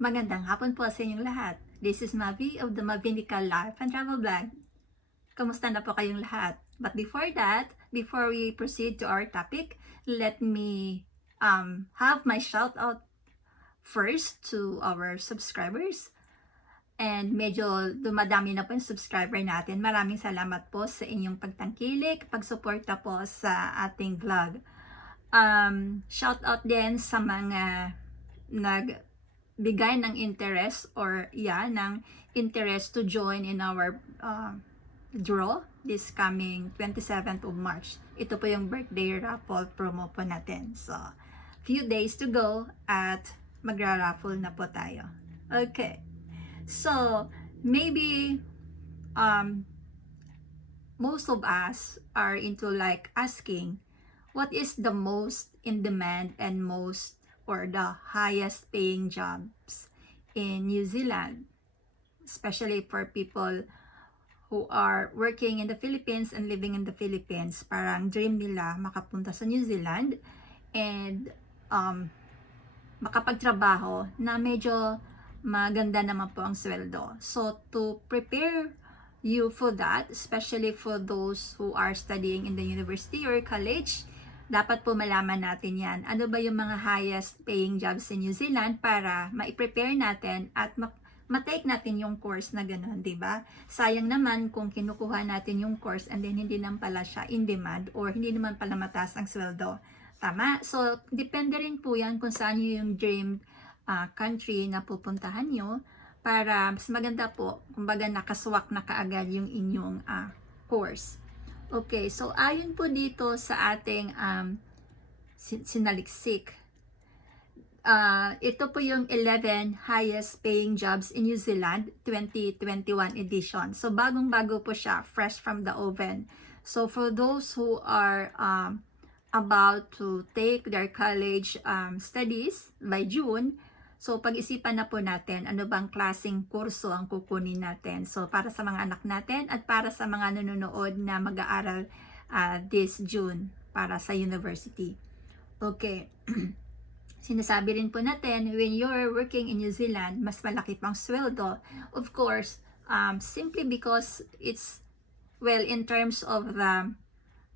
Magandang hapon po sa inyong lahat. This is Mavi of the Mavineeka Life and Travel Vlog. Kamusta na po kayong lahat? But before that, before we proceed to our topic, let me have my shout out first to our subscribers. And medyo dumadami na po yung subscriber natin. Maraming salamat po sa inyong pagtangkilik, pagsuporta po sa ating vlog. Shout out din sa mga nagbigay ng interest ng interest to join in our draw this coming 27th of March. Ito po yung birthday raffle promo po natin. So, few days to go at magra-raffle na po tayo. Okay. So, maybe most of us are into like asking, what is the most in demand and most or the highest paying jobs in New Zealand, especially for people who are working in the Philippines and living in the Philippines. Parang dream nila makapunta sa New Zealand and makapagtrabaho na medyo maganda naman po ang sweldo. So to prepare you for that, especially for those who are studying in the university or college, dapat po malaman natin yan. Ano ba yung mga highest paying jobs in New Zealand para ma-prepare natin at matake natin yung course na gano'n, di ba? Sayang naman kung kinukuha natin yung course and then hindi naman pala siya in demand or hindi naman pala mataas ang sweldo. Tama? So, depende rin po yan kung saan yung dream country na pupuntahan nyo para mas maganda po, kumbaga nakaswak na kaagad yung inyong course. Okay, so ayon po dito sa ating sinaliksik, ito po yung 11 highest paying jobs in New Zealand 2021 edition. So bagong-bago po siya, fresh from the oven. So for those who are about to take their college studies by June, so pag-isipan na po natin ano bang klaseng kurso ang kukunin natin. So para sa mga anak natin at para sa mga nanonood na mag-aaral this June para sa university. Okay. Sinasabi rin po natin, when you're working in New Zealand, mas malaki pang sweldo. Of course, simply because it's, well, in terms of the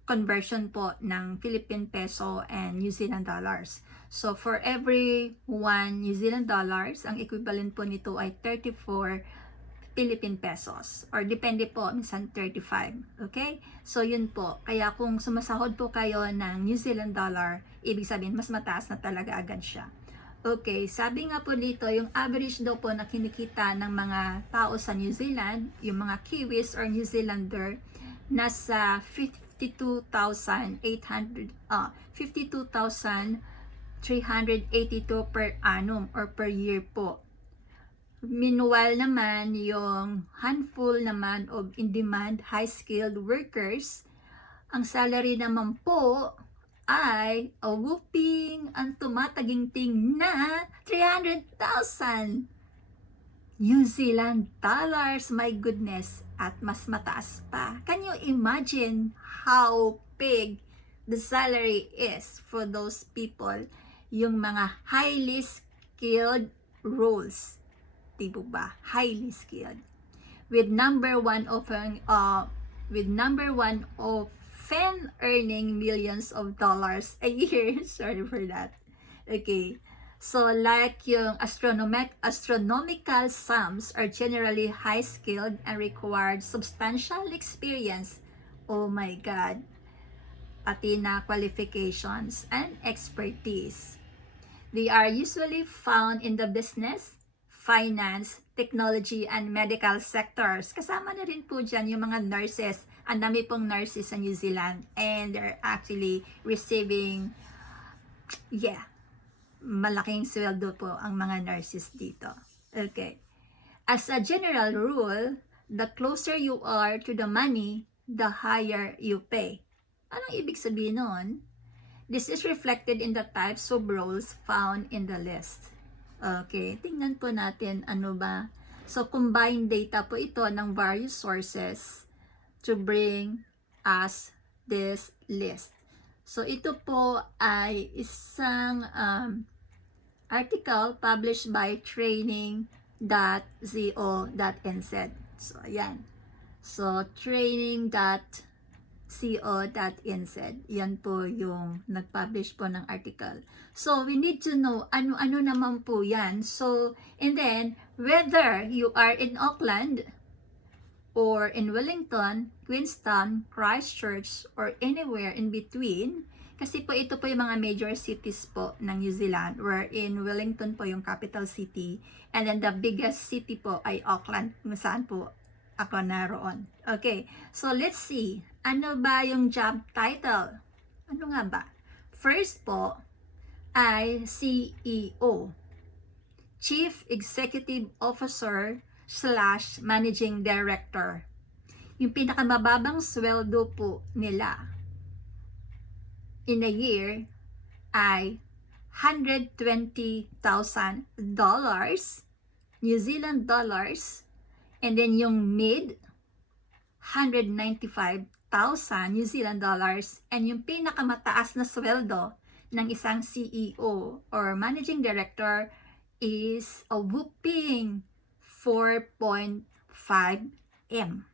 conversion po ng Philippine peso and New Zealand dollars. So for every 1 New Zealand dollars, ang equivalent po nito ay 34 Philippine pesos or depende po, minsan 35. Okay? So yun po. Kaya kung sumasahod po kayo ng New Zealand dollar, ibig sabihin mas mataas na talaga agad siya. Okay, sabi nga po dito, yung average daw po na kinikita ng mga tao sa New Zealand, yung mga Kiwis or New Zealander, nasa 52,382 per annum or per year po. Meanwhile naman, yung handful naman of in-demand high-skilled workers, ang salary naman po ay a whooping ang tumataginting na 300,000 New Zealand dollars. My goodness, at mas mataas pa. Can you imagine how big the salary is for those people, yung mga highly skilled roles, diba ba? Highly skilled, with number one often earning millions of dollars a year. Sorry for that. Okay. So like yung astronomical sums are generally high skilled and required substantial experience. Oh my God. Pati na qualifications and expertise. They are usually found in the business, finance, technology, and medical sectors. Kasama na rin po dyan yung mga nurses. Ang dami pong nurses sa New Zealand and they're actually receiving, malaking sweldo po ang mga nurses dito. Okay. As a general rule, the closer you are to the money, the higher you pay. Anong ibig sabihin nun? This is reflected in the types of roles found in the list. Okay, tingnan po natin ano ba. So, combined data po ito ng various sources to bring us this list. So, ito po ay isang Article published by training.co.nz. So, ayan. So, training.co.nz. Yan po yung nag-publish po ng article. So, we need to know ano-ano naman po yan. So, and then, whether you are in Auckland, or in Wellington, Queenstown, Christchurch, or anywhere in between, kasi po ito po yung mga major cities po ng New Zealand, where in Wellington po yung capital city, and then the biggest city po ay Auckland, kung saan po ako naroon. Okay, so let's see, ano ba yung job title? Ano nga ba? First po ay CEO, Chief Executive Officer / Managing Director. Yung pinakamababang sweldo po nila in a year ay $120,000 New Zealand dollars, and then yung mid $195,000 New Zealand dollars, and yung pinakamataas na sweldo ng isang CEO or Managing Director is a whooping 4.5 M.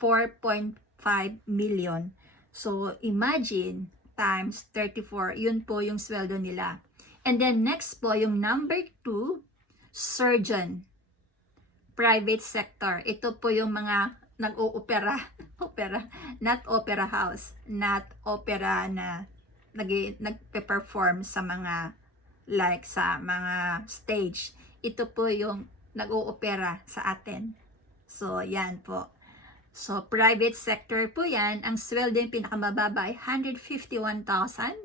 4.5 million. So, imagine, times 34, yun po yung sweldo nila. And then, next po, yung number 2, surgeon. Private sector. Ito po yung mga nag-o-opera. Not opera house. Not opera na nagpe-perform sa mga, like sa mga stage. Ito po yung nag-o-opera sa atin. So, yan po. So, private sector po yan. Ang sweldo yung pinakamababa ay 151,000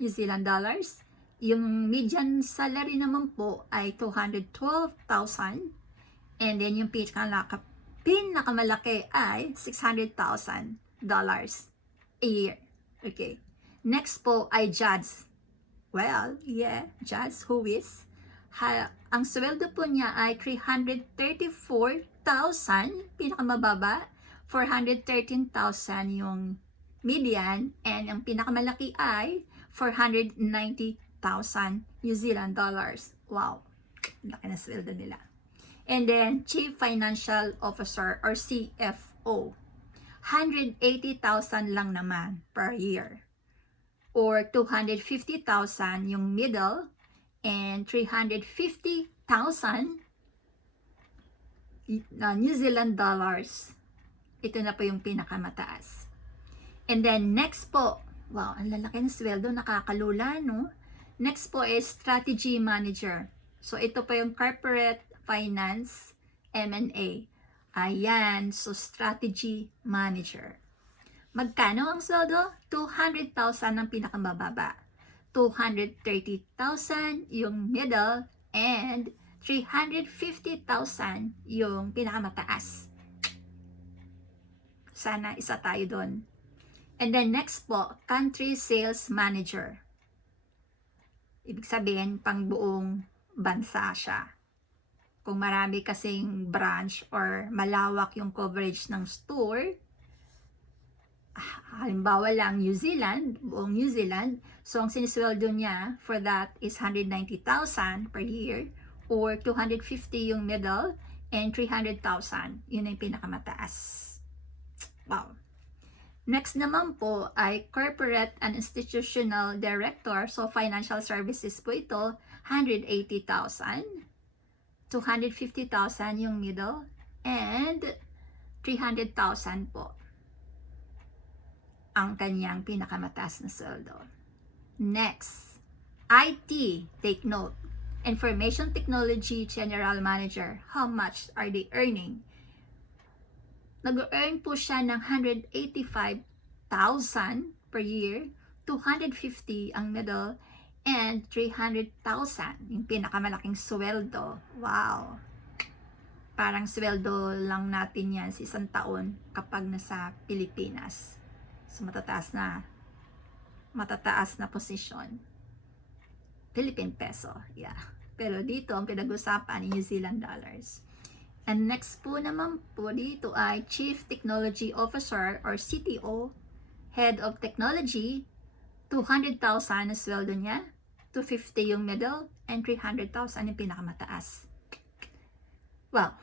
New Zealand dollars. Yung median salary naman po ay 212,000. And then, yung pinakamalaki ay $600,000 a year. Okay. Next po ay judge. Well, yeah, judge who is. Ang sweldo po niya ay 334,000, pinakamababa, 413,000 yung median, and ang pinakamalaki ay 490,000 New Zealand dollars. Wow, laki na sweldo nila. And then, Chief Financial Officer or CFO, 180,000 lang naman per year, or 250,000 yung middle, and 350,000 New Zealand dollars. Ito na po yung pinakamataas. And then next po, wow, ang lalaki ng sweldo, nakakalula, no? Next po is strategy manager. So ito po yung corporate finance, M&A. Ayan, so strategy manager. Magkano ang sweldo? 200,000 ang pinakamababa. 230,000 yung middle, and 350,000 yung pinakamataas. Sana isa tayo doon. And then next po, country sales manager. Ibig sabihin, pang buong bansa siya. Kung marami kasing branch or malawak yung coverage ng store, halimbawa lang New Zealand, buong New Zealand, so ang sinisweldo niya for that is 190,000 per year, or 250 yung middle, and 300,000, yun yung pinakamataas. Wow. Next naman po ay Corporate and Institutional Director, so financial services po ito, 180,000, 250,000 yung middle, and 300,000 po ang kanyang pinakamataas na sweldo. Next, IT, take note. Information Technology General Manager, how much are they earning? Nag-earn po siya ng 185,000 per year, 250 ang middle, and 300,000 yung pinakamalaking sweldo. Wow! Parang sweldo lang natin yan sa isang taon kapag nasa Pilipinas. So, matataas na posisyon. Philippine peso, yeah. Pero dito, ang pinag-usapan ay New Zealand dollars. And next po naman po dito ay Chief Technology Officer or CTO, Head of Technology, 200,000 na sweldo niya. 250 yung middle, and 300,000 yung pinakamataas. Wow.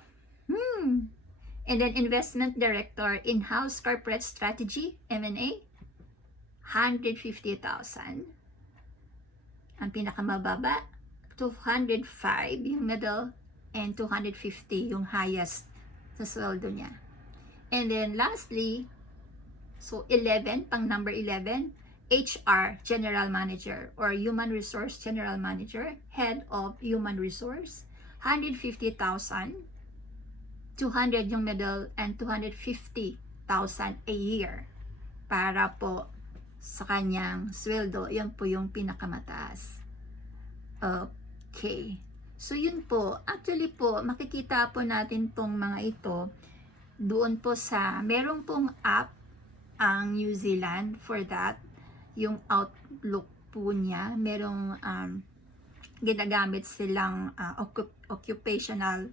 And then investment director, in-house corporate strategy, M&A, 150,000. Ang pinakamababa, 205 yung middle, and 250 yung highest sa sweldo niya. And then lastly, so 11, pang number 11, HR, General Manager, or Human Resource General Manager, Head of Human Resource, 150,000, 200 yung middle, and 250,000 a year para po sa kanyang sweldo. Yan po yung pinakamataas. Okay. So yun po, actually po, makikita po natin tong mga ito doon po sa, merong pong app ang New Zealand for that, yung Outlook po niya, merong ginagamit silang occupational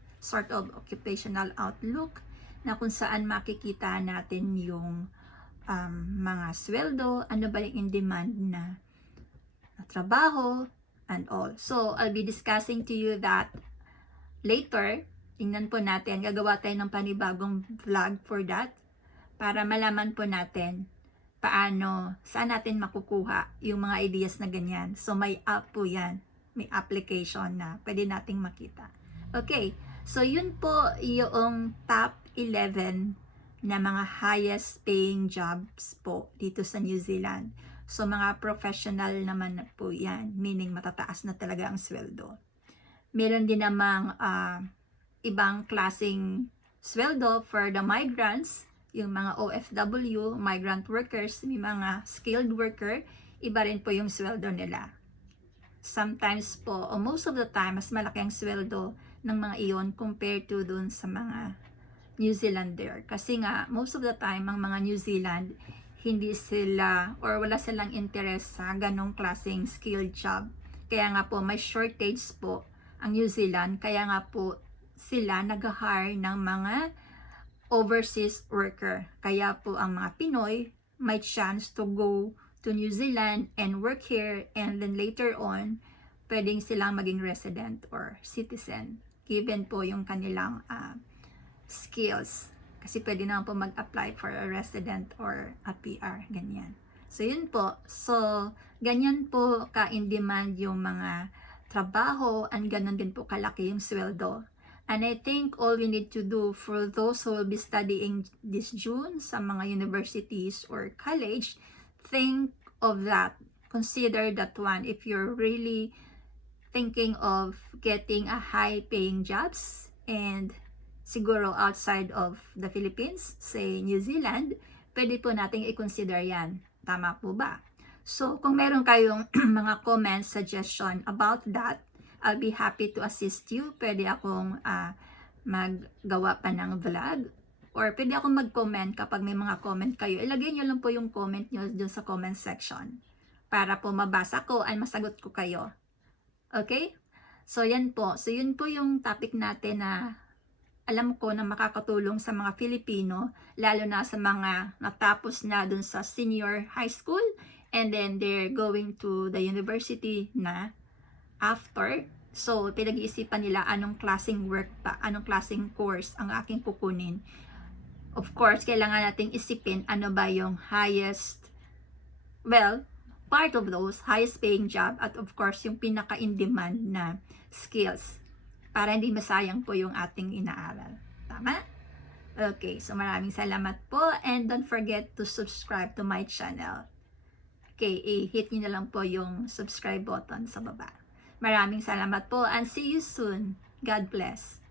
outlook na kung saan makikita natin yung mga sweldo, ano ba yung in demand na trabaho, and all. So, I'll be discussing to you that later. Tingnan po natin, gagawa tayo ng panibagong vlog for that para malaman po natin paano, saan natin makukuha yung mga ideas na ganyan. So, may app po yan, may application na pwede nating makita. Okay, so yun po yung top 11 na mga highest paying jobs po dito sa New Zealand. So mga professional naman na po yan, meaning matataas na talaga ang sweldo. Meron din namang ibang klaseng sweldo for the migrants, yung mga OFW, migrant workers, may mga skilled worker, iba rin po yung sweldo nila. Sometimes po, o most of the time, mas malaki ang sweldo ng mga iyon compared to dun sa mga New Zealander. Kasi nga, most of the time, ang mga New Zealand, hindi sila, or wala silang interest sa ganong klaseng skilled job. Kaya nga po, may shortage po ang New Zealand, kaya nga po sila nag-hire ng mga overseas worker. Kaya po ang mga Pinoy may chance to go to New Zealand and work here, and then later on, pwedeng silang maging resident or citizen, given po yung kanilang skills. Kasi pwede naman po mag-apply for a resident or a PR, ganyan. So, yun po. So, ganyan po ka-in-demand yung mga trabaho, and ganun din po kalaki yung sweldo. And I think all we need to do for those who will be studying this June sa mga universities or college, think of that. Consider that one if you're really thinking of getting a high-paying jobs, and siguro outside of the Philippines, say New Zealand, pwede po nating i-consider yan. Tama po ba? So, kung meron kayong mga comments, suggestion about that, I'll be happy to assist you. Pwede akong maggawa pa ng vlog, or pwede akong mag-comment kapag may mga comment kayo. Ilagay nyo lang po yung comment nyo dun sa comment section para po mabasa ko at masagot ko kayo. Okay? So, yan po. So, yun po yung topic natin na alam ko na makakatulong sa mga Filipino, lalo na sa mga natapos na dun sa senior high school, and then they're going to the university na after. So, pinag-iisipan nila anong klaseng work pa, anong klaseng course ang aking kukunin. Of course, kailangan nating isipin ano ba yung highest, well, part of those, highest paying job, at of course, yung pinaka-in-demand na skills, para hindi masayang po yung ating inaaral. Tama? Okay, so maraming salamat po, and don't forget to subscribe to my channel. Okay, i-hit nyo na lang po yung subscribe button sa baba. Maraming salamat po, and see you soon. God bless.